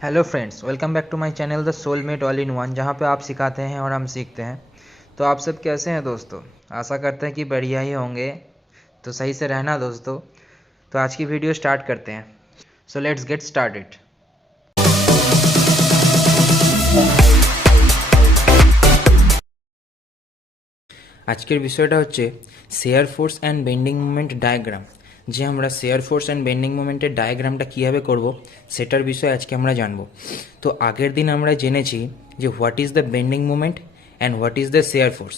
Hello friends, welcome back to my channel the soulmate all in one, जहाँ पे आप सिखाते हैं और हम सीखते हैं। तो आप सब कैसे हैं दोस्तों? आशा करते हैं कि बढ़िया ही होंगे। तो सही से रहना दोस्तों। तो आज की वीडियो स्टार्ट करते हैं। So let's get started. আজকের বিষয়টা হচ্ছে share force and bending movement diagram. যে আমরা শেয়ার ফোর্স অ্যান্ড বেন্ডিং মুভমেন্টের ডায়াগ্রামটা কীভাবে করব সেটার বিষয়ে আজকে আমরা জানবো। তো আগের দিন আমরা জেনেছি যে what is the bending movement and what is the share force.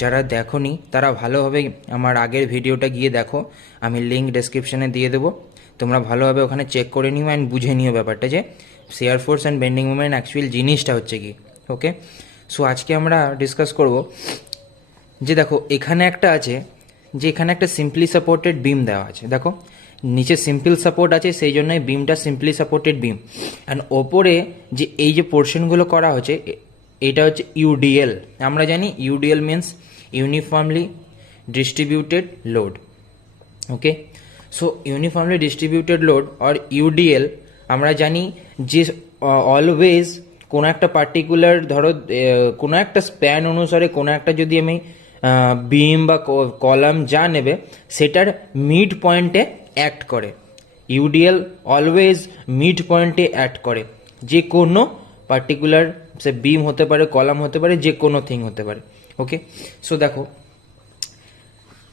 যারা দেখোনি তারা ভালোভাবে আমার আগের ভিডিওটা গিয়ে দেখো, আমি লিঙ্ক ডেসক্রিপশানে দিয়ে দেবো। তোমরা ভালোভাবে ওখানে চেক করে নিও অ্যান্ড বুঝে নিও ব্যাপারটা যে shear force and bending movement actual জিনিসটা হচ্ছে কি। ওকে, সো আজকে আমরা ডিসকাস করব যে দেখো এখানে একটা আছে, যে এখানে একটা সিম্পলি সাপোর্টেড বিম দেওয়া আছে। দেখো নিচে সিম্পল সাপোর্ট আছে, সেই জন্যই বিমটা সিম্পলি সাপোর্টেড বিম। অ্যান্ড ওপরে যে এই যে পোর্শনগুলো করা হচ্ছে এটা হচ্ছে ইউডিএল। আমরা জানি UDL means uniformly distributed load. Okay, so uniformly distributed load আর ইউডিএল আমরা জানি যে অলওয়েজ কোনো একটা পার্টিকুলার ধরো কোনো একটা স্প্যান অনুসারে কোনো একটা যদি আমি বিম বা কলাম যা নেবে সেটার মিড পয়েন্টে অ্যাক্ট করে। ইউডিএল অলওয়েজ মিড পয়েন্টে অ্যাক্ট করে, যে কোনো পার্টিকুলার সে বিম হতে পারে, কলাম হতে পারে, যে কোনো থিং হতে পারে। ওকে, সো দেখো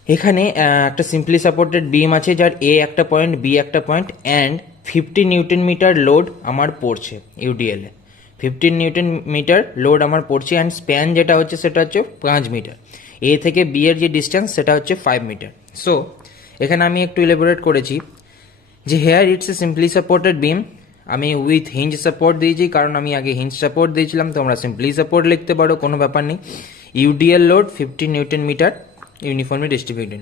এখানে একটা সিম্পলি সাপোর্টেড বিম আছে যার এ একটা পয়েন্ট, বি একটা point, and 50 newton metre load আমার পড়ছে ইউডিএলে। 15 নিউটন মিটার লোড আমার পড়ছে, অ্যান্ড স্প্যান যেটা হচ্ছে সেটা হচ্ছে 5 মিটার। এ থেকে বি এর যে ডিস্টেন্স সেটা হচ্ছে 5 মিটার। সো এখানে আমি একটু ইলেবোরেট করেছি যে here it's a simply supported beam. আমি উইথ হিঞ্জ সাপোর্ট দিয়েছি কারণ আমি আগে হিঞ্জ সাপোর্ট দিয়েছিলাম, তোমরা সিম্পলি সাপোর্ট লিখতে পারো, কোনো ব্যাপার নেই। UDL load 50 newton meter uniformly distributed,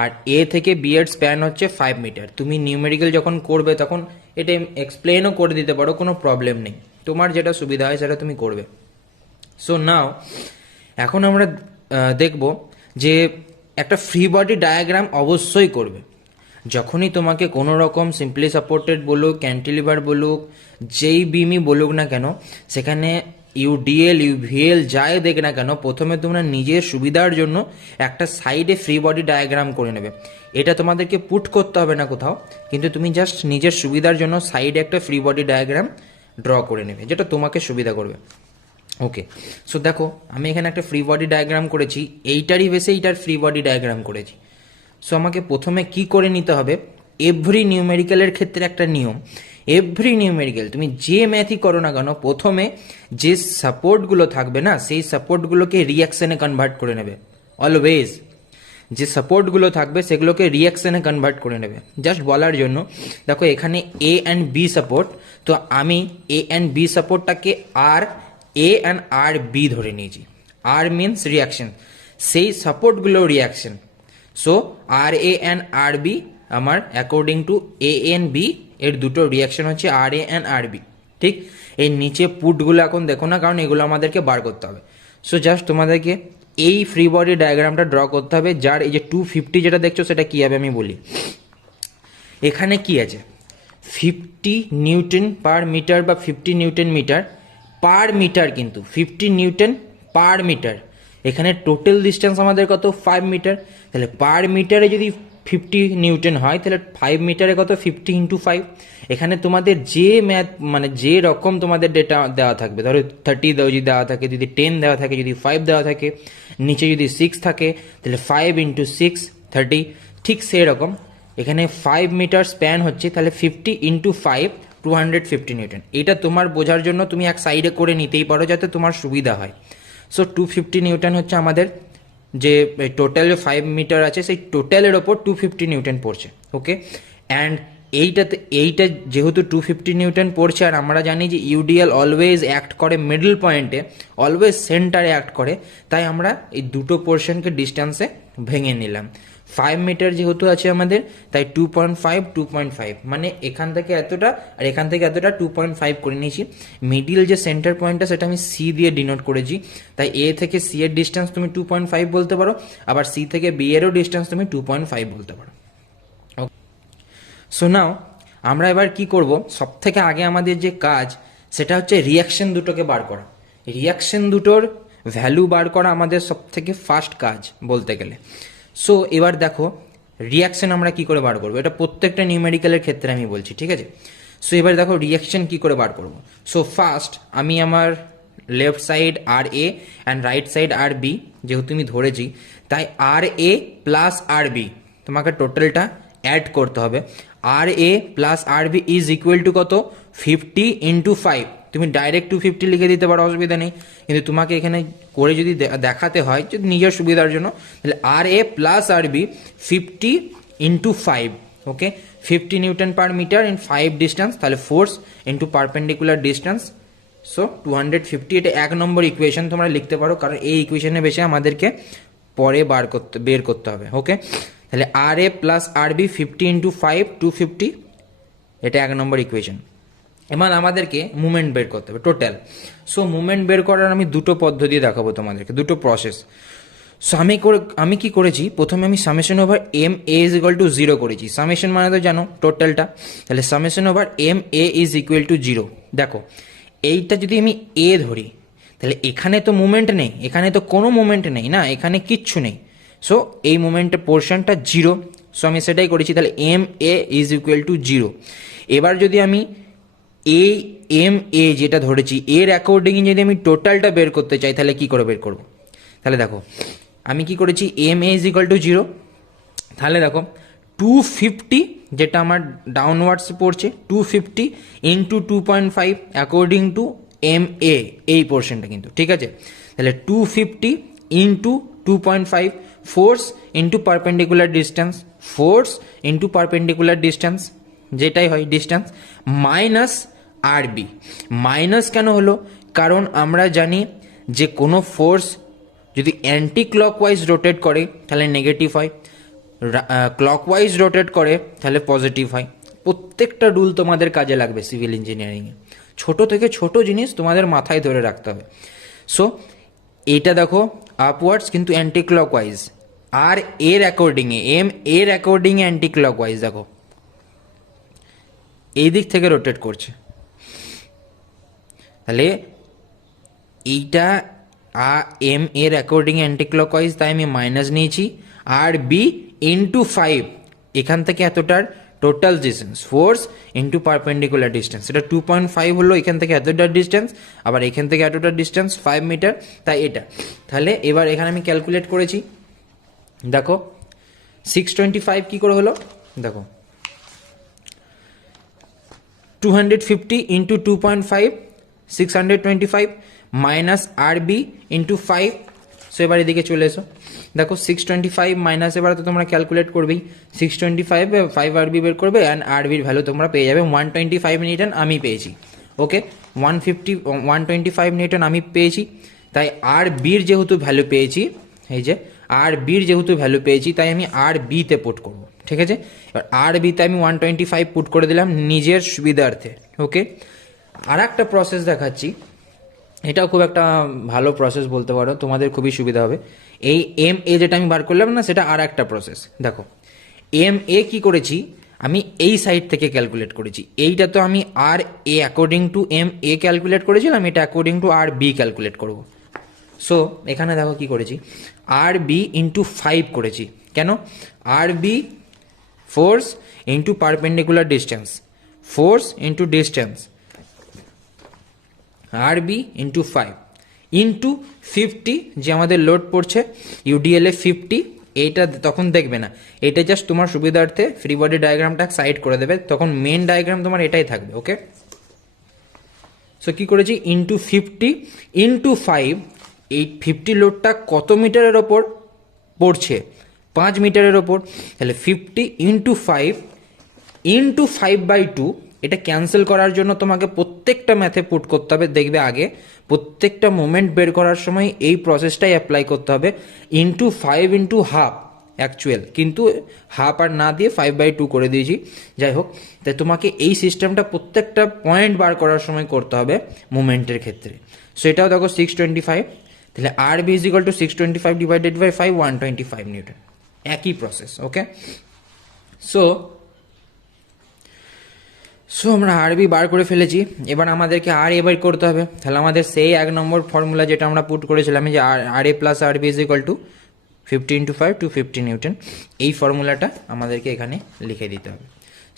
আর এ থেকে বি এর স্প্যান হচ্ছে 5 মিটার। তুমি নিউমেরিক্যাল যখন করবে তখন এটা এক্সপ্লেনও করে দিতে পারো, কোনো প্রবলেম নেই, তোমার যেটা সুবিধা হয় সেটা তুমি করবে। সো নাও এখন আমরা দেখব যে একটা ফ্রি বডি ডায়াগ্রাম অবশ্যই করবে যখনই তোমাকে কোনো রকম সিম্পলি সাপোর্টেড বলুক, ক্যান্টিলিভার বলুক, যেই বিমই বলুক না কেন, সেখানে ইউডিএল ইউভিএল যাই দেখ না কেন, প্রথমে তোমরা নিজের সুবিধার জন্য একটা সাইডে ফ্রি বডি ডায়াগ্রাম করে নেবে। এটা তোমাদেরকে পুট করতে হবে না কোথাও, কিন্তু তুমি জাস্ট নিজের সুবিধার জন্য সাইডে একটা ফ্রি বডি ডায়াগ্রাম ড্র করে নেবে, যেটা তোমাকে সুবিধা করবে। ওকে, সো দেখো আমি এখানে একটা ফ্রি বডি ডায়াগ্রাম করেছি, এইটারই বেসে এইটার ফ্রি বডি ডায়াগ্রাম করেছি। সো আমাকে প্রথমে কি করে নিতে হবে, এভরি নিউমেরিক্যালের ক্ষেত্রে একটা নিয়ম, এভরি নিউমেরিক্যাল তুমি যে ম্যাথই করো না কেন, প্রথমে যে সাপোর্টগুলো থাকবে না সেই সাপোর্টগুলোকে রিয়াকশনে কনভার্ট করে নেবে। অলওয়েজ যে সাপোর্টগুলো থাকবে সেগুলোকে রিয়াকশনে কনভার্ট করে নেবে। জাস্ট বলার জন্য দেখো এখানে এ অ্যান্ড বি সাপোর্ট, তো আমি এ অ্যান্ড বি সাপোর্টটাকে R A and R B ধরে নিয়েছি। আর মিনস রিয়াকশন, সেই সাপোর্টগুলো reaction. So R A and R B আমার according to A and B এর দুটো রিয়াকশন হচ্ছে আর এ অ্যান্ড আর বি। ঠিক, এই নিচে পুটগুলো এখন দেখো না, কারণ এগুলো আমাদেরকে বার করতে হবে। সো জাস্ট তোমাদেরকে এই ফ্রি বডি ডায়াগ্রামটা ড্র করতে হবে, যার এই যে 250 যেটা দেখছো সেটা কী হবে আমি বলি। এখানে কি আছে, 50 নিউটন পার মিটার বা 50 নিউটন মিটার পার মিটার, কিন্তু 50 নিউটন পার মিটার। এখানে টোটাল ডিস্টেন্স আমাদের কত, 5 মিটার। তাহলে পার মিটারে যদি 50 নিউটন হয় তাহলে 5 মিটারে কত, 50 ইন্টু 5। এখানে তোমাদের যে ম্যাথ মানে যে রকম তোমাদের ডেটা দেওয়া থাকবে, ধরো 30 যদি দেওয়া থাকে, যদি 10 দেওয়া থাকে, যদি 5 দেওয়া থাকে, নিচে যদি 6 থাকে তাহলে 5 ইন্টু 6 30, ঠিক সেই রকম এখানে 5 মিটার স্প্যান হচ্ছে, তাহলে 50 ইন্টু 5 250 নিউটন। এটা তোমার বোঝার জন্য তুমি এক সাইডে করে নিতেই পারো যাতে তোমার সুবিধা হয়। সো 250 নিউটন হচ্ছে আমাদের যে টোটাল 5 মিটার আছে, সেই টোটালের ওপর 250 নিউটন পড়ছে। ওকে, অ্যান্ড এইটা যেহেতু 250 নিউটন পড়ছে, আর আমরা জানি যে ইউডিএল অলওয়েজ অ্যাক্ট করে মিডল পয়েন্টে, অলওয়েজ সেন্টারে অ্যাক্ট করে, তাই আমরা এই দুটো পোর্শনকে ডিস্টেন্সে ভেঙে নিলাম। 5 মিটার যেহেতু আছে আমাদের, তাই 2.5 মানে এখান থেকে এতটা আর এখান থেকে এতটা 2.5 করে নিয়েছি। মিডিল যে সেন্টার পয়েন্টটা সেটা আমি সি দিয়ে ডিনোট করেছি, তাই এ থেকে সি এর ডিস্টেন্স তুমি 2.5 বলতে পারো, আবার সি থেকে বি এরও ডিস্টেন্স তুমি 2.5 বলতে পারো। সো নাও আমরা এবার কি করব, সব থেকে আগে আমাদের যে কাজ সেটা হচ্ছে রিয়াকশন দুটোকে বার করা। রিয়াকশন দুটোর ভ্যালু বার করা আমাদের সব থেকে ফার্স্ট কাজ বলতে গেলে। সো এবার দেখো রিয়াকশন আমরা কি করে বার করবো, এটা প্রত্যেকটা নিউমেরিক্যালের ক্ষেত্রে আমি বলছি, ঠিক আছে। সো এবার দেখো রিয়াকশন কি করে বার করবো। সো ফার্স্ট আমি আমার left side R A and right side R B যেহেতু আমি ধরেছি, তাই আর এ প্লাস আর বি তোমাকে টোটালটা অ্যাড করতে হবে। R A plus R B is equal to কত, 50 ইন্টু 5। তুমি ডাইরেক্ট 250 লিখে দিতে পারো, অসুবিধা নেই, কিন্তু তোমাকে এখানে করে যদি দেখাতে হয় যদি নিজের সুবিধার জন্য, তাহলে R A plus R B 50 into 5, okay, 50 newton per meter in 5 distance, তাহলে force into perpendicular distance. So 250, এটা 1 নম্বর ইকুয়েশন তোমরা লিখতে পারো, কারণ এই ইকুয়েশনে বেশি আমাদেরকে পরে বের করতে হবে, ওকে। তাহলে R A plus R B 50 into 5 250, এটা 1 নম্বর ইকুয়েশন। এবার আমাদেরকে মুভমেন্ট বের করতে হবে টোটাল। সো মুভমেন্ট বের করার আমি দুটো পদ্ধতি দেখাবো তোমাদেরকে, দুটো প্রসেস। সো আমি কি করেছি, প্রথমে আমি summation over M A is equal to 0 করেছি। সামেশন মানে তো জানো টোটালটা, তাহলে summation over M A is equal to 0। দেখো এইটা যদি আমি এ ধরি, তাহলে এখানে তো মুভমেন্ট নেই, এখানে তো কোনো মুভমেন্ট নেই না, এখানে কিচ্ছু নেই। সো এই মুভমেন্টের পোর্শনটা 0। সো আমি সেটাই করেছি, তাহলে M A is equal to 0। এবার যদি আমি এই এম এ যেটা ধরেছি এর অ্যাকর্ডিং যদি আমি টোটালটা বের করতে চাই, তাহলে কি করে বের করব। তাহলে দেখো আমি কি করেছি, M A is equal to 0, তাহলে দেখো 250 যেটা আমার ডাউনওয়ার্ডস পড়ছে 250 into 2.5 according to M A, এই পোর্শনটা কিন্তু ঠিক আছে। তাহলে 250 into 2.5 force into perpendicular distance, force into perpendicular distance যেটাই হয় distance, minus R B. Minus কেন হলো, কারণ আমরা জানি যে কোনো ফোর্স যদি অ্যান্টি ক্লকওয়াইজ রোটেট করে তাহলে নেগেটিভ হয়, ক্লকওয়াইজ রোটেট করে তাহলে পজিটিভ হয়। প্রত্যেকটা রুল তোমাদের কাজে লাগবে সিভিল ইঞ্জিনিয়ারিংয়ে, ছোট থেকে ছোট জিনিস তোমাদের মাথায় ধরে রাখতে হবে। সো এটা দেখো আপওয়ার্ডস কিন্তু অ্যান্টি ক্লকওয়াইজ, আর এর অ্যাকর্ডিংয়ে এম এর অ্যাকর্ডিংয়ে অ্যান্টি ক্লকওয়াইজ দেখো এই দিক থেকে রোটেট করছে। তাহলে এইটা এম এর অ্যাকর্ডিং অ্যান্টি ক্লকওয়াইজ, তাই আমি মাইনাস নিয়েছি। আর বি ইন্টু 5, এখান থেকে এতটার total distance, force into perpendicular distance, এটা 2.5 হলো, এখান থেকে এতটার ডিস্টেন্স, আবার এখান থেকে এতটার ডিস্টেন্স 5 মিটার, তাই এটা। তাহলে এবার এখানে আমি ক্যালকুলেট করেছি, দেখো 625 কি করে হলো, দেখো 250 into 2.5 625 minus R B into 5। So এবার এদিকে চলে এসো, দেখো 625 মাইনাস, এবার তো তোমরা ক্যালকুলেট করবেই, 625 5 আর বি বের করবে, অ্যান্ড আর বির ভ্যালু তোমরা পেয়ে যাবে 125 নিউটন আমি পেয়েছি, ওকে 125 নিউটন আমি পেয়েছি। তাই আর বির যেহেতু ভ্যালু পেয়েছি, এই যে আর বির যেহেতু ভ্যালু পেয়েছি, তাই আমি আর বিতে পুট করব, ঠিক আছে। এবার আর বিতে আমি 125 পুট করে দিলাম নিজের সুবিধার্থে, ওকে। আর একটা প্রসেস দেখাচ্ছি, এটাও খুব একটা ভালো প্রসেস বলতে পারো, তোমাদের খুবই সুবিধা হবে। এই এম এ যেটা আমি বার করলাম না, সেটা আর একটা প্রসেস। দেখো এম এ কি করেছি, আমি এই সাইড থেকে ক্যালকুলেট করেছি, এইটা তো আমি R A according to M A calculate করেছিলাম, এটা according to R B calculate করব। সো এখানে দেখো কি করেছি, আর বি ইন্টু 5 করেছি, কেন, R B force into perpendicular distance, force into distance, R B into 5 into 50 যে আমাদের লোড পড়ছে ইউডিএল এ 50, এইটা তখন দেখবে না, এটা জাস্ট তোমার সুবিধার্থে ফ্রি বডি ডায়াগ্রামটা সাইড করে দেবে, তখন মেন ডায়াগ্রাম তোমার এটাই থাকবে, ওকে। সো কি করেছি, ইন্টু 50 ইন্টু 5, এই 50 লোডটা কত মিটারের ওপর পড়ছে, 5 মিটারের ওপর, তাহলে 50 ইন্টু 5 ইন্টু 5/2, এটা ক্যান্সেল করার জন্য তোমাকে প্রত্যেকটা ম্যাথে পুট করতে হবে, দেখবে আগে প্রত্যেকটা মোমেন্ট বের করার সময় এই প্রসেসটাই অ্যাপ্লাই করতে হবে, ইন্টু 5 ইন্টু হাফ অ্যাকচুয়াল, কিন্তু হাফ আর না দিয়ে 5/2 করে দিয়েছি, যাই হোক। তাই তোমাকে এই সিস্টেমটা প্রত্যেকটা পয়েন্ট বার করার সময় করতে হবে মুভমেন্টের ক্ষেত্রে। সো এটাও দেখো 625, তাহলে R B is equal to 625 divided by 5 125 newton, একই প্রসেস, ওকে। সো সো আমরা আরবি বার করে ফেলেছি, এবার আমাদেরকে আর এ বের করতে হবে। তাহলে আমাদের সেই 1 নম্বর ফর্মুলা যেটা আমরা পুট করেছিলাম যে R A plus R B is equal to 50 × 5 250 newton, এই ফর্মুলাটা আমাদেরকে এখানে লিখে দিতে হবে।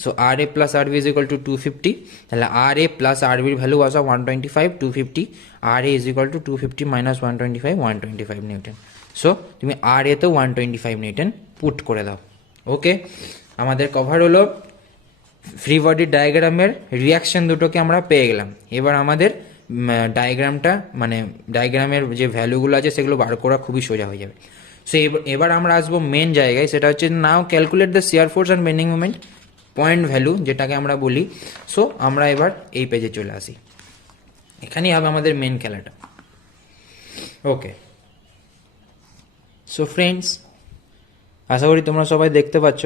So R A plus R B is equal to 250, তাহলে আর এ প্লাস আর বির ভ্যালু আসা 125, 250, R A is equal to 250 minus 125, 125 newton. So তুমি আর এ তো 125 নিউটন পুট করে দাও। ওকে, আমাদের কভার হলো ফ্রি বডি ডায়াগ্রামের রিয়াকশন দুটোকে আমরা পেয়ে গেলাম। এবার আমাদের ডায়াগ্রামটা মানে ডায়াগ্রামের যে ভ্যালুগুলো আছে সেগুলো বার করা খুবই সোজা হয়ে যাবে। সো এবার আমরা আসবো মেন জায়গায়, সেটা হচ্ছে now calculate the shear force and bending moment point value যেটাকে আমরা বলি। সো আমরা এবার এই পেজে চলে আসি, এখানেই হবে আমাদের মেন খেলাটা। ওকে, সো ফ্রেন্ডস, আশা করি তোমরা সবাই দেখতে পাচ্ছ।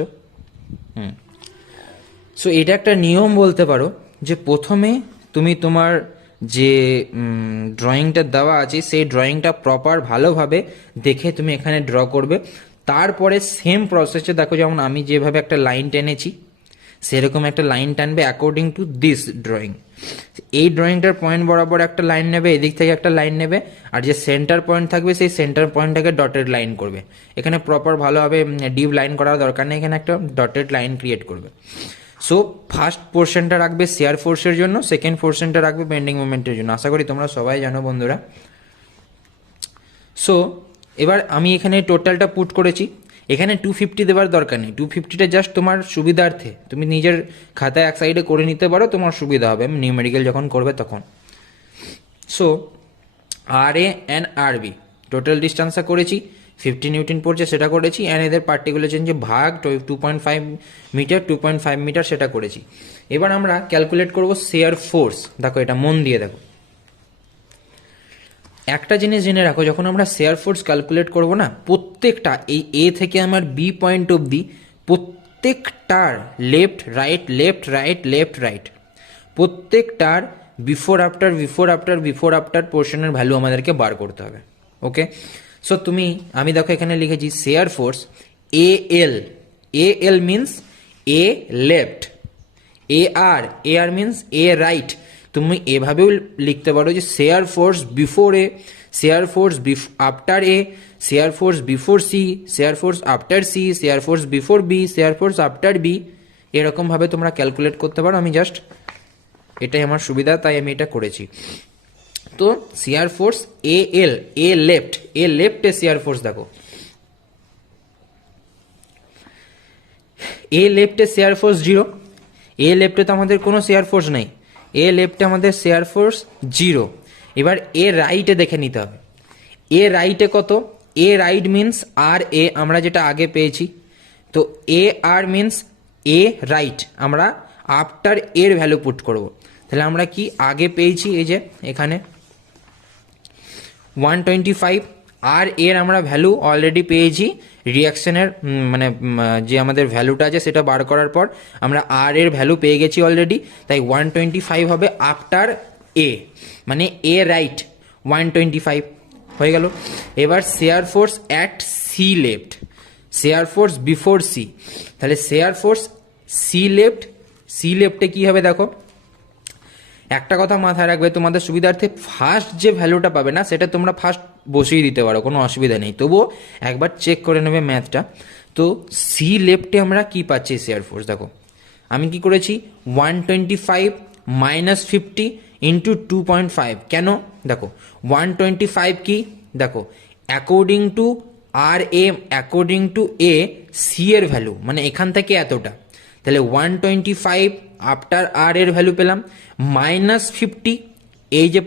সো এটা একটা নিয়ম বলতে পারো যে প্রথমে তুমি তোমার যে ড্রয়িংটা দেওয়া আছে সেই ড্রয়িংটা প্রপার ভালোভাবে দেখে তুমি এখানে ড্র করবে। তারপরে সেম প্রসেসে দেখো, যেমন আমি যেভাবে একটা লাইন টেনেছি সেরকম একটা লাইন টানবে অ্যাকর্ডিং টু দিস ড্রয়িং। এই ড্রয়িংটার পয়েন্ট বরাবর একটা লাইন নেবে, এদিক থেকে একটা লাইন নেবে, আর যে সেন্টার পয়েন্ট থাকবে সেই সেন্টার পয়েন্টটাকে ডটেড লাইন করবে। এখানে প্রপার ভালোভাবে ডিপ লাইন করার দরকার নেই, এখানে একটা ডটেড লাইন ক্রিয়েট করবে। সো ফার্স্ট পোর্শনটা রাখবে শেয়ার ফোর্সের জন্য, সেকেন্ড পোর্শনটা রাখবে বেন্ডিং মোমেন্টের জন্য। আশা করি তোমরা সবাই জানো বন্ধুরা। সো এবার আমি এখানে টোটালটা পুট করেছি, এখানে 250 দেওয়ার দরকার নেই, 250টা জাস্ট তোমার সুবিধার্থে তুমি নিজের খাতায় এক সাইডে করে নিতে পারো, তোমার সুবিধা হবে নিউমেরিক্যাল যখন করবে তখন। So R A and R B total ডিস্টেন্সটা করেছি, 50 নিউটন পড়ছে সেটা করেছি, অ্যান্ড এদের পার্টিকুলার চেঞ্জে ভাগ 2.5 মিটার 2.5 মিটার সেটা করেছি। এবার আমরা ক্যালকুলেট করব শেয়ার ফোর্স। দেখো এটা মন দিয়ে দেখো, একটা জিনিস জেনে রাখো, যখন আমরা শেয়ার ফোর্স ক্যালকুলেট করব না, প্রত্যেকটা এই এ থেকে আমার বি পয়েন্ট অবধি প্রত্যেকটার left right left right left right প্রত্যেকটার before after before after before after পোর্শনের ভ্যালু আমাদেরকে বার করতে হবে। ওকে, সো আমি দেখো এখানে লিখেছি shear force A L, A L means A left, A R means A right. তুমি এভাবেও লিখতে পারো যে shear force before A, shear force after A, shear force before C, shear force after C, shear force before B, shear force after B. এরকমভাবে তোমরা calculate করতে পারো। আমি জাস্ট এটাই আমার সুবিধা তাই আমি এটা করেছি। তো শেয়ার ফোর্স এ এল, এ লেফটে শেয়ার ফোর্স দেখো, এ লেফটে শেয়ার ফোর্স 0, এ লেফটে তো আমাদের কোনো শেয়ার ফোর্স নেই, এ লেফটে আমাদের শেয়ার ফোর্স 0। এবার এ রাইটে দেখে নিতে হবে, এ রাইটে কত, এ রাইট মিনস আর এ আমরা যেটা আগে পেয়েছি, তো এ আর মিনস এ রাইট, আমরা আফটার এর ভ্যালু পুট করব। তাহলে আমরা কি আগে পেয়েছি, এই যে এখানে 125, আর এর আমরা ভ্যালু অলরেডি পেয়েছি রিয়াকশনের মানে যে আমাদের ভ্যালুটা আছে সেটা বার করার পর আমরা আর এর ভ্যালু পেয়ে গেছি অলরেডি, তাই 125 হবে আফটার এ, মানে এ রাইট 125 হয়ে গেল। এবার shear force at C left, shear force before C, তাহলে শেয়ার ফোর্স সি লেফটে কি হবে দেখো, একটা কথা মাথায় রাখবে তোমাদের সুবিধার্থে, ফার্স্ট যে ভ্যালুটা পাবে না সেটা তোমরা ফার্স্ট বসিয়ে দিতে পারো, কোনো অসুবিধা নেই, তবুও একবার চেক করে নেবে ম্যাথটা। তো সি লেফটে আমরা কি পাচ্ছি শেয়ার ফোর্স দেখো, আমি কি করেছি 125 মাইনাস 50 ইন্টু 2.5, কেন দেখো 125 কি দেখো according to R A, according to A C এর ভ্যালু মানে এখান থেকে এতটা, তাহলে 125 আফটার আর এর ভ্যালু পেলাম, মাইনাস 50, এই যে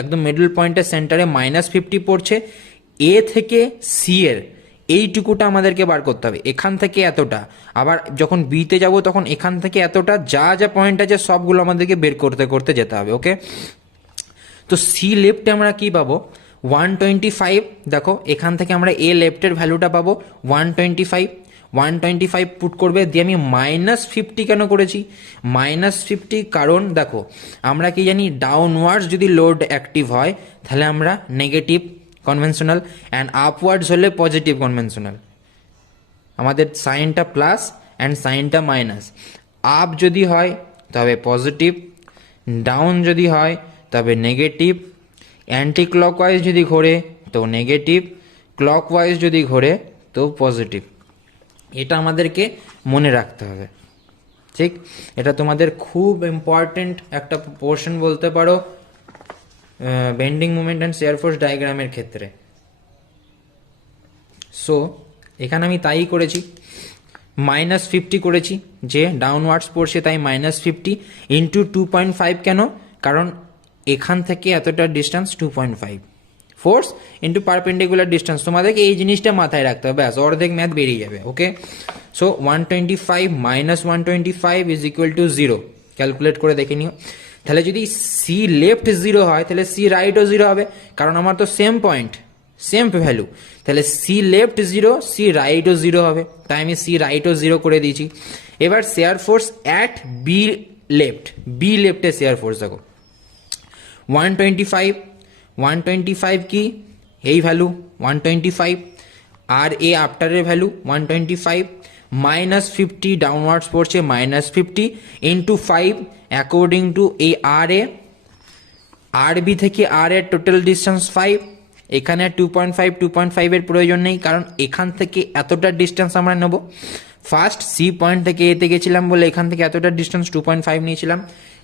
একদম মিডল পয়েন্টের সেন্টারে মাইনাস 50 পড়ছে, এ থেকে সি এর এইটুকুটা আমাদেরকে বার করতে হবে, এখান থেকে এতটা, আবার যখন বিতে যাব তখন এখান থেকে এতটা, যা যা পয়েন্ট আছে সবগুলো আমাদেরকে বের করতে করতে যেতে হবে। ওকে, তো সি লেফটে আমরা কি পাবো 125, দেখো এখান থেকে আমরা এ লেফটের ভ্যালুটা পাবো 125 পুট করবে, দিয়ে আমি মাইনাস 50 কেন করেছি, মাইনাস 50 কারণ দেখো আমরা কি জানি ডাউনওয়ার্ডস যদি লোড অ্যাক্টিভ হয় তাহলে আমরা নেগেটিভ কনভেনশনাল, অ্যান্ড আপওয়ার্ডস হলে পজিটিভ কনভেনশনাল, আমাদের সাইনটা প্লাস অ্যান্ড সাইনটা মাইনাস। আপ যদি হয় তবে পজিটিভ, ডাউন যদি হয় তবে নেগেটিভ, অ্যান্টি ক্লকওয়াইজ যদি ঘোরে তো নেগেটিভ, ক্লকওয়াইজ যদি ঘোরে তো পজিটিভ। এটা আমাদেরকে মনে রাখতে হবে, ঠিক? এটা তোমাদের খুব ইম্পর্টেন্ট একটা পোর্শন বলতে পারো bending movement and share force ডায়াগ্রামের ক্ষেত্রে। সো এখানে আমি তাই করেছি, -50 করেছি, যে ডাউনওয়ার্ডস পড়ছে তাই -50 ইন্টু 2.5। কেন? কারণ এখান থেকে এতটা distance 2.5, force into perpendicular distance. তোমাদেরকে এই জিনিসটা মাথায় রাখতে হবে, ব্যাস অর্ধেক ম্যাথ বেরিয়ে যাবে। Okay, so 125 - 125 is equal to 0। Calculate করে দেখে নিও। তাহলে যদি সি লেফট 0 হয় তাহলে সি রাইটও 0 হবে, কারণ আমার তো সেম পয়েন্ট, সেম ভ্যালু। তাহলে সি লেফট 0, সি রাইটও 0 হবে, তাই আমি সি রাইটও 0 করে দিয়েছি। এবার shear force at B left, B লেফটে শেয়ার ফোর্স দেখো 125 কি এই ভ্যালু 125, আর এ আফটারের ভ্যালু 125, -50 ডাউনওয়ার্ডস পড়ছে -50 ইন্টু 5 অ্যাকর্ডিং টু এই আর এ, আর বি থেকে আর এর টোটাল ডিস্টেন্স 5। এখানে 2.5 এর প্রয়োজন নেই, কারণ এখান থেকে এতটা ডিস্টেন্স আমরা নেব। ফার্স্ট সি পয়েন্ট থেকে এতে গেছিলাম বলে এখান থেকে এতটা ডিস্টেন্স 2.5 নিয়েছিলাম।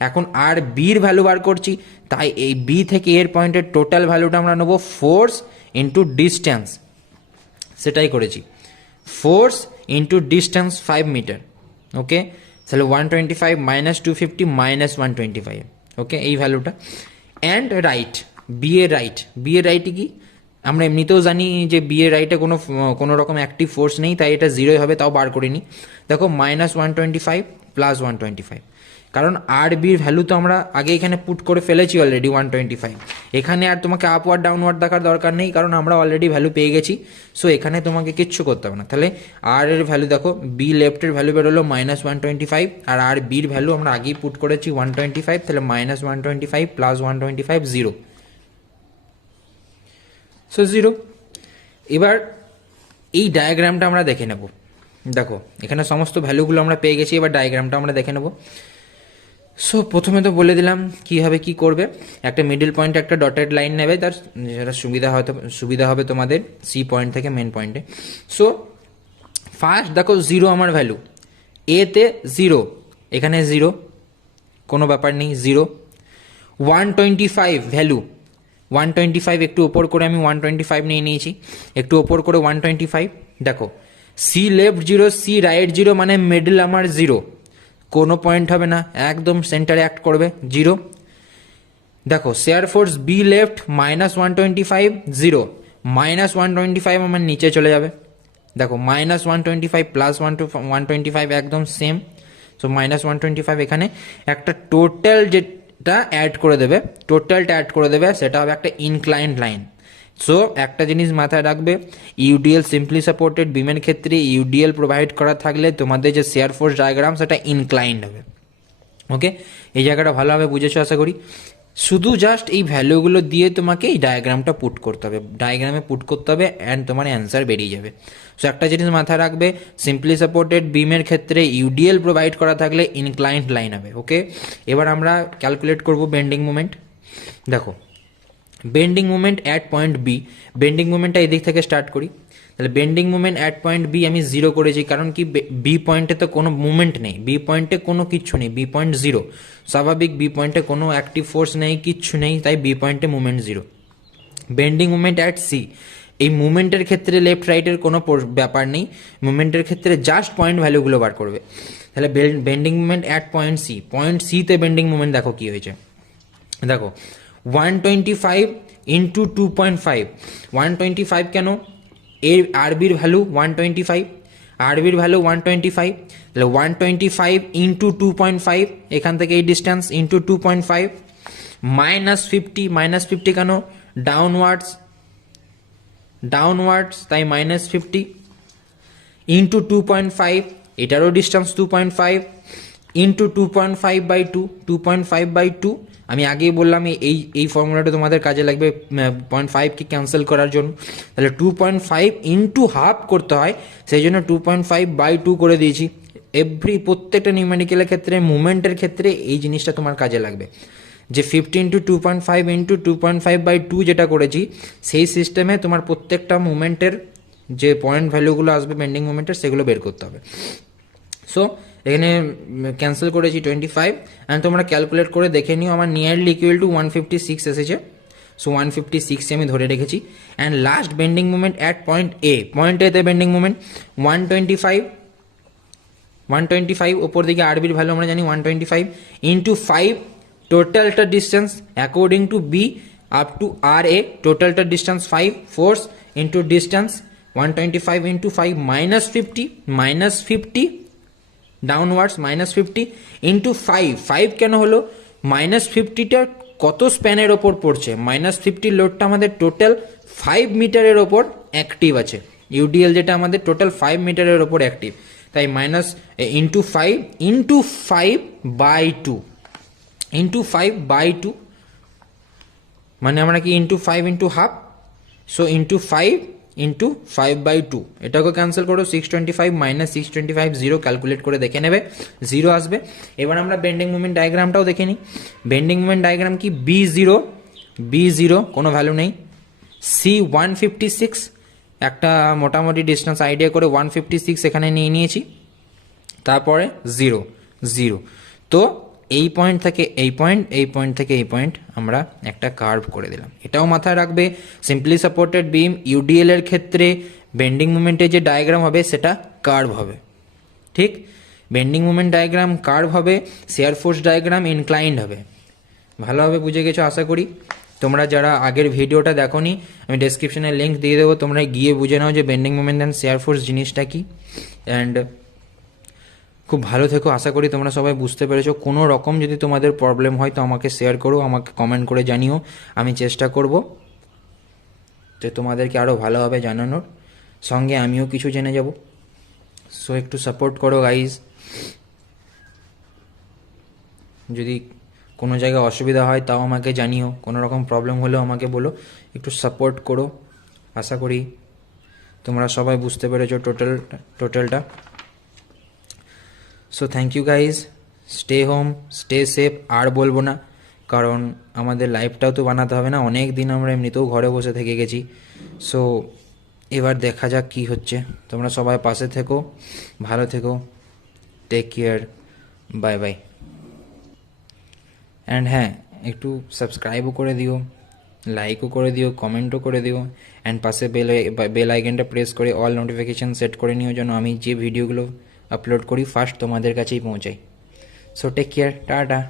এখন আর বির ভ্যালু বার করছি, তাই এই বি থেকে এর পয়েন্টের টোটাল ভ্যালুটা আমরা নেব ফোর্স ইন্টু ডিস্টেন্স, সেটাই করেছি, ফোর্স ইন্টু ডিস্টেন্স 5 মিটার। ওকে, তাহলে 125 - 250 - 125। ওকে, এই ভ্যালুটা। অ্যান্ড রাইট, বি এর রাইট, বি এর রাইটে কি আমরা এমনিতেও জানি যে বি এর রাইটে কোনো রকম অ্যাক্টিভ ফোর্স নেই, তাই এটা 0 হবে, তাও বার করিনি। দেখো -125 + 125, কারণ আর বির ভ্যালু তো আমরা আগে এখানে পুট করে ফেলেছি অলরেডি 125। এখানে আর তোমাকে আপওয়ার্ড ডাউনওয়ার্ড দেখার দরকার নেই, কারণ আমরা অলরেডি ভ্যালু পেয়ে গেছি। সো এখানে তোমাকে কিচ্ছু করতে হবে না। তাহলে আর এর ভ্যালু দেখো, বি লেফটের ভ্যালু বেরোলো -125, আর বির ভ্যালু আমরা আগেই পুট করেছি 125, তাহলে -125 + 125 0, সো 0। এবার এই ডায়াগ্রামটা আমরা দেখে নেব। দেখো এখানে সমস্ত ভ্যালুগুলো আমরা পেয়ে গেছি, এবার ডায়াগ্রামটা আমরা দেখে নেব। সো প্রথমে তো বলে দিলাম কীভাবে কি করবে। একটা মিডল পয়েন্টে একটা ডটেড লাইন নেবে, তার যেটা সুবিধা হবে তোমাদের সি পয়েন্ট থেকে মেন পয়েন্টে। সো ফার্স্ট দেখো 0 আমার ভ্যালু, এতে 0, এখানে 0, কোনো ব্যাপার নেই 0। 125 ভ্যালু, 125 একটু ওপর করে আমি 125 নিয়ে নিয়েছি, একটু ওপর করে 125। দেখো সি লেফট 0, সি রাইট 0, মানে মিডল আমার 0, কোনো পয়েন্ট হবে না, একদম সেন্টারে অ্যাক্ট করবে 0। দেখো শেয়ার ফোর্স বি লেফট -125 0, -125 আমার নিচে চলে যাবে। দেখো -125 + 125 একদম সেম। সো -125 এখানে একটা টোটাল যেটা অ্যাড করে দেবে, টোটালটা অ্যাড করে দেবে, সেটা হবে একটা ইনক্লাইন্ড লাইন। সো একটা জিনিস মাথায় রাখবে, ইউডিএল সিম্পলি সাপোর্টেড বিমের ক্ষেত্রে ইউডিএল প্রোভাইড করা থাকলে তোমাদের যে শেয়ার ফোর্স ডায়াগ্রাম সেটা ইনক্লাইন্ড হবে। ওকে, এই জায়গাটা ভালোভাবে বুঝেছো আশা করি। শুধু জাস্ট এই ভ্যালুগুলো দিয়ে তোমাকে এই ডায়াগ্রামটা পুট করতে হবে, ডায়াগ্রামে পুট করতে হবে, অ্যান্ড তোমার অ্যান্সার বেরিয়ে যাবে। সো একটা জিনিস মাথায় রাখবে, সিম্পলি সাপোর্টেড বিমের ক্ষেত্রে ইউডিএল প্রোভাইড করা থাকলে ইনক্লাইন্ড লাইন হবে। ওকে, এবার আমরা ক্যালকুলেট করব বেন্ডিং মোমেন্ট। দেখো bending moment at point B, bending মোমেন্টটা এদিক থেকে স্টার্ট করি। তাহলে bending moment at point B আমি 0 করেছি, কারণ কি বি পয়েন্টে তো কোনো মুভমেন্ট নেই, বি পয়েন্টে কোনো কিচ্ছু নেই, বি পয়েন্ট 0 স্বাভাবিক, বি পয়েন্টে কোনো অ্যাক্টিভ ফোর্স নেই, কিচ্ছু নেই, তাই বি পয়েন্টে movement 0। Bending movement at C, এই মুভমেন্টের ক্ষেত্রে লেফট রাইটের কোনো ব্যাপার নেই, মুভমেন্টের ক্ষেত্রে জাস্ট পয়েন্ট ভ্যালুগুলো বার করবে। তাহলে bending movement at point C, point সিতে বেন্ডিং মুভমেন্ট দেখো কি হয়েছে। দেখো 125 ইন্টু 2.5, 125 কেন, এর আরবির ভ্যালু 125, আরবির ভ্যালু 125, তাহলে 125 ইন্টু 2.5, এখান থেকে এই ডিস্টেন্স ইন্টু 2.5, -50 কেন, ডাউনওয়ার্ডস তাই -50 ইন্টু 2.5, এটারও ডিস্টেন্স 2.5 ইন্টু 2.5/2, 2.5/2। আমি আগেই বললাম এই ফর্মুলাটা তোমাদের কাজে লাগবে 0.5কে ক্যান্সেল করার জন্য। তাহলে 2.5 ইন্টু হাফ করতে হয়, সেই জন্য 2.5/2 করে দিয়েছি। প্রত্যেকটা নিউমেরিক্যালের ক্ষেত্রে, মুভমেন্টের ক্ষেত্রে এই জিনিসটা তোমার কাজে লাগবে। যে 50 ইন্টু 2.5 ইন্টু 2.5/2 যেটা করেছি, সেই সিস্টেমে তোমার প্রত্যেকটা মুভমেন্টের যে পয়েন্ট ভ্যালুগুলো আসবে বেন্ডিং মুভমেন্টের, সেগুলো বের করতে হবে। সো এখানে ক্যান্সেল করেছি 25, অ্যান্ড তোমরা ক্যালকুলেট করে দেখে নিও, আমার নিয়ারলি ইকুয়াল টু 156 এসেছে। সো 156 আমি ধরে রেখেছি। And last bending movement at point এতে বেন্ডিং মুভমেন্ট 125 ওপর দিকে আরবির ভ্যালু আমরা জানি 125 ইন্টু 5 টোটালটা distance according to B up to R A, টোটালটা distance 5, force into distance 125 into 5 -50 downwards -50 into 5 কেন হলো, -50টা কত স্প্যানের ওপর পড়ছে, -50 লোডটা আমাদের টোটাল 5 মিটারের ওপর অ্যাক্টিভ আছে, ইউডিএল যেটা আমাদের টোটাল 5 মিটারের ওপর অ্যাক্টিভ, তাই ইন্টু 5/2 মানে আমরা কি into 5 into half, so into 5 into 5/2, এটাকে ক্যান্সেল করো, 625 -625 0 ক্যালকুলেট করে দেখে নেবে, 0 আসবে। এবার আমরা বেন্ডিং মুভমেন্ট ডায়াগ্রামটাও দেখে নিই। বেন্ডিং মুভমেন্ট ডায়াগ্রাম কি, B0 কোনো ভ্যালু নেই, C156 একটা মোটামুটি ডিস্টেন্স আইডিয়া করে 156 এখানে নিয়ে নিয়েছি, তারপরে 0 তো এই পয়েন্ট থেকে এই পয়েন্ট থেকে এই পয়েন্ট আমরা একটা কার্ভ করে দিলাম। এটাও মাথায় রাখবে, সিম্পলি সাপোর্টেড বিম ইউডিএল এর ক্ষেত্রে বেন্ডিং মুভমেন্টের যে ডায়াগ্রাম হবে সেটা কার্ভ হবে, ঠিক? বেন্ডিং মুভমেন্ট ডায়াগ্রাম কার্ভ হবে, শিয়ার ফোর্স ডায়াগ্রাম ইনক্লাইন্ড হবে। ভালোভাবে বুঝে গেছো আশা করি। তোমরা যারা আগের ভিডিওটা দেখোনি, আমি ডেসক্রিপশনে লিঙ্ক দিয়ে দেবো, তোমরা গিয়ে বুঝে নাও যে bending movement and shear force জিনিসটা কি। অ্যান্ড খুব ভালো থেকো, আশা করি তোমরা সবাই বুঝতে পেরেছো। কোনো রকম যদি তোমাদের প্রবলেম হয় তো আমাকে শেয়ার করো, আমাকে কমেন্ট করে জানিও, আমি চেষ্টা করব যে তোমাদেরকে আরও ভালোভাবে জানানোর, সঙ্গে আমিও কিছু জেনে যাব। সো একটু সাপোর্ট করো গাইজ, যদি কোনো জায়গায় অসুবিধা হয় তাও আমাকে জানিও, কোনো রকম প্রবলেম হলেও আমাকে বলো, একটু সাপোর্ট করো। আশা করি তোমরা সবাই বুঝতে পেরেছো টোটালটা। So thank you guys, stay home, stay safe. আর বলবো না, কারণ আমাদের লাইফটাও তো বানাতে হবে না, অনেক দিন আমরা এমনিতেও ঘরে বসে থেকে গেছি। সো এবার দেখা যাক কি হচ্ছে। তোমরা সবাই পাশে থেকো, ভালো থেকো, take care, bye bye. And হ্যাঁ, একটু সাবস্ক্রাইবও করে দিও, লাইকও করে দিও, কমেন্টও করে দিও, অ্যান্ড পাশে বেল আইকনটা প্রেস করে অল নোটিফিকেশান সেট করে নিও, যেন আমি যে ভিডিওগুলো আপলোড করি ফার্স্ট তোমাদের কাছেই পৌঁছাই। So take care, tata.